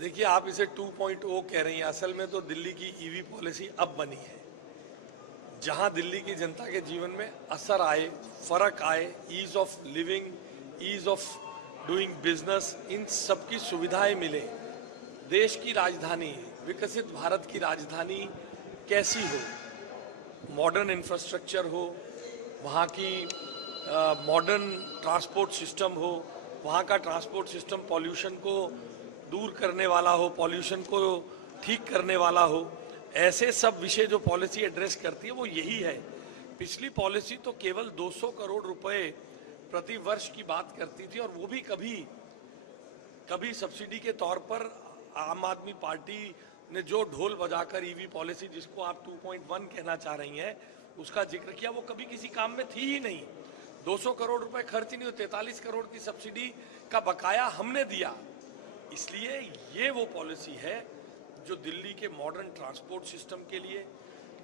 देखिए, आप इसे 2.0 कह रही हैं, असल में तो दिल्ली की ईवी पॉलिसी अब बनी है। जहां दिल्ली की जनता के जीवन में असर आए, फर्क आए, ease of living, ease of doing business, इन सब की सुविधाएं मिले। देश की राजधानी, विकसित भारत की राजधानी कैसी हो, मॉडर्न इंफ्रास्ट्रक्चर हो, वहाँ की मॉडर्न ट्रांसपोर्ट सिस्टम हो, वहाँ का ट्रांसपोर्ट सिस्टम पॉल्यूशन को दूर करने वाला हो, पॉल्यूशन को ठीक करने वाला हो, ऐसे सब विषय जो पॉलिसी एड्रेस करती है वो यही है। पिछली पॉलिसी तो केवल 200 करोड़ रुपए प्रति वर्ष की बात करती थी, और वो भी कभी सब्सिडी के तौर पर। आम आदमी पार्टी ने जो ढोल बजाकर ईवी पॉलिसी, जिसको आप 2.1 कहना चाह रही हैं, उसका जिक्र किया, वो कभी किसी काम में थी ही नहीं। 200 करोड़ रुपए खर्च नहीं हुए, 43 करोड़ की सब्सिडी का बकाया हमने दिया। इसलिए ये वो पॉलिसी है जो दिल्ली के मॉडर्न ट्रांसपोर्ट सिस्टम के लिए,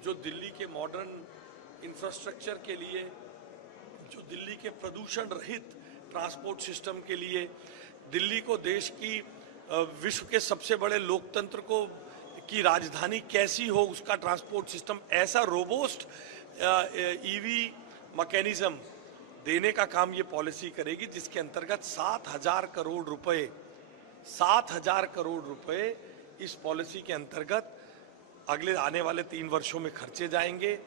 जो दिल्ली के मॉडर्न इंफ्रास्ट्रक्चर के लिए, जो दिल्ली के प्रदूषण रहित ट्रांसपोर्ट सिस्टम के लिए, दिल्ली को देश की विश्व के सबसे बड़े लोकतंत्र को की राजधानी कैसी हो, उसका ट्रांसपोर्ट सिस्टम ऐसा रोबोस्ट ईवी मैकेनिज्म देने का काम ये पॉलिसी करेगी, जिसके अंतर्गत 7,000 करोड़ रुपए 7,000 करोड़ रुपए इस पॉलिसी के अंतर्गत अगले आने वाले 3 वर्षों में खर्चे जाएंगे।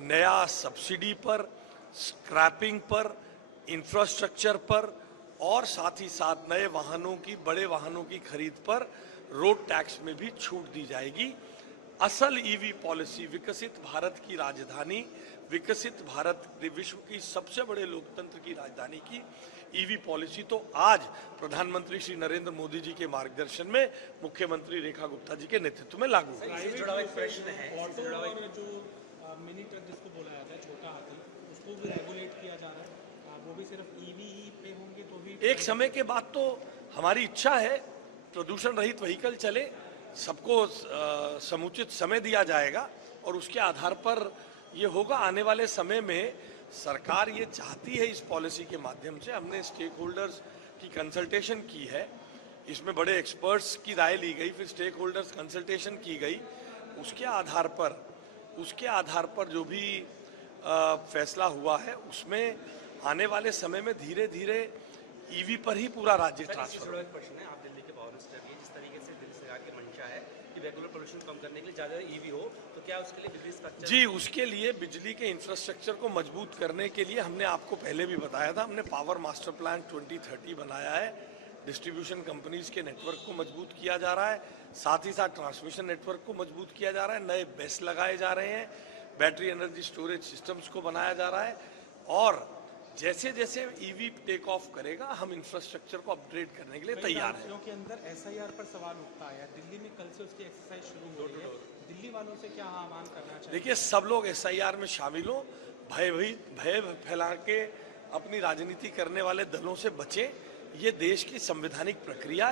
नया सब्सिडी पर, स्क्रैपिंग पर, इंफ्रास्ट्रक्चर पर, और साथ ही साथ नए वाहनों की, बड़े वाहनों की खरीद पर रोड टैक्स में भी छूट दी जाएगी। असल ईवी पॉलिसी, विकसित भारत की राजधानी, विकसित भारत, विश्व की सबसे बड़े लोकतंत्र की राजधानी की ईवी पॉलिसी तो आज प्रधानमंत्री श्री नरेंद्र मोदी जी के मार्गदर्शन में मुख्यमंत्री रेखा गुप्ता जी के नेतृत्व में लागू है। मिनी ट्रक जिसको बोला जाता है, छोटा हाथी, उसको भी रेगुलेट किया जा रहा है, वो भी सिर्फ ईवी पे होंगे तो भी। एक समय के बाद तो हमारी इच्छा है प्रदूषण रहित व्हीकल चले, सबको समुचित समय दिया जाएगा और उसके आधार पर ये होगा। आने वाले समय में सरकार ये चाहती है, इस पॉलिसी के माध्यम से हमने स्टेक होल्डर्स की कंसल्टेशन की है, इसमें बड़े एक्सपर्ट्स की राय ली गई, फिर स्टेक होल्डर्स कंसल्टेशन की गई, उसके आधार पर जो भी फैसला हुआ है, उसमें आने वाले समय में धीरे धीरे ईवी पर ही पूरा राज्य ट्रांसफर। प्रश्न है, आप दिल्ली के पावर मिनिस्टर हैं, जिस तरीके से दिल्ली सरकार की मंशा है कि रेगुलर पोल्यूशन कम करने के लिए ज़्यादा ईवी हो, तो क्या उसके लिए बिजली स्ट्रक्चर? जी, उसके लिए बिजली के इंफ्रास्ट्रक्चर को मजबूत करने के लिए हमने आपको पहले भी बताया था, हमने पावर मास्टर प्लान 2030 बनाया है। डिस्ट्रीब्यूशन कंपनीज के नेटवर्क को मजबूत किया जा रहा है, साथ ही साथ ट्रांसमिशन नेटवर्क को मजबूत किया जा रहा है, नए बेस लगाए जा रहे हैं, बैटरी एनर्जी स्टोरेज सिस्टम्स को बनाया जा रहा है, और जैसे जैसे ईवी टेक ऑफ करेगा हम इंफ्रास्ट्रक्चर को अपग्रेड करने के लिए तैयार हैं। राज्यों के अंदर एसआईआर पर सवाल उठता है, दिल्ली में कल से उसकी एक्सरसाइज शुरू हो रही है, दिल्ली वालों से क्या आह्वान करना चाहिए? देखिए, सब लोग एसआईआर में शामिल हो, भय फैला के अपनी राजनीति करने वाले दलों से बचें। ये देश की संवैधानिक प्रक्रिया